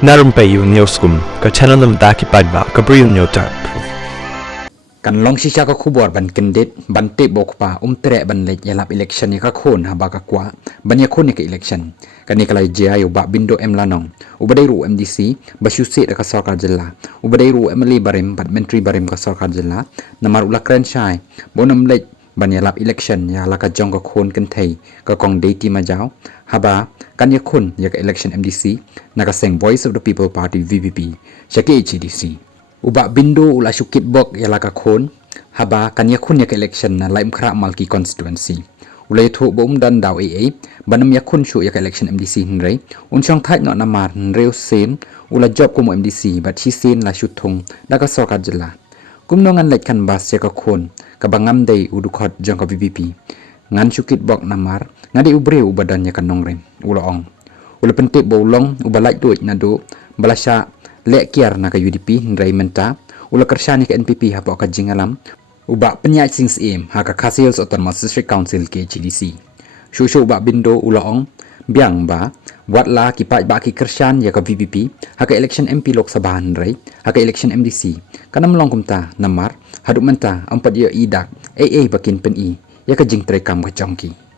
Na Rympei U Hynñiewtrep channel nabynta paidbah Bri U Hynñiewtrep. Kan long shisha ka khubor ban kendit ban te bok pa tre ban leit yalap election ka khun ha ba ka kwa ban ya khun ka election kan ni kalai jia yo Bah Bindo em lanong ubadai ru MDC basyu se ka sarkar jilla ubadai ru emli barim parliamentary barim ka sarkar jilla namar ula kren shai bonam leit ban yalap election ya la ka jong ka khun kan thei ka kong deiti ma jaw haba kan ya khun ya ka election MDC na ka seng voice of the people party VPP shake HDC Bah Bindo ula shu kitbok iala ka khun haba kan ya khun ya ka election na laim khra malki constituency ula thu bom dan daw banam ya khun shu ya ka election MDC hynrei chong thai no namar hynrei sen ula job ko mo MDC but chi sen la shu thung da ka sarkar jilla kumnongan leit kanbas ya ka khun ka bangam dei udukhot jong ka VPP ngan shu kitbok namar ngadi ubre ubadan ya ka nongrem ula ong ula pentik bolong ubalai duit na do balasha lek kiar na ka UDP hynrei menta ula Kyrshan ka NPP hapo ka jingalam uba penyai sings im ha ka Khasi Autonomous District Council ke GDC shushu Bah Bindo ula ong biang ba wat la ki paidbah ki Kyrshan ya ka VPP ha ka election MP Lok Sabha hynrei ha ka election MDC kanam long kumta namar haduk menta ampat ya idak bakin pen ya ka jing trekam ka jongki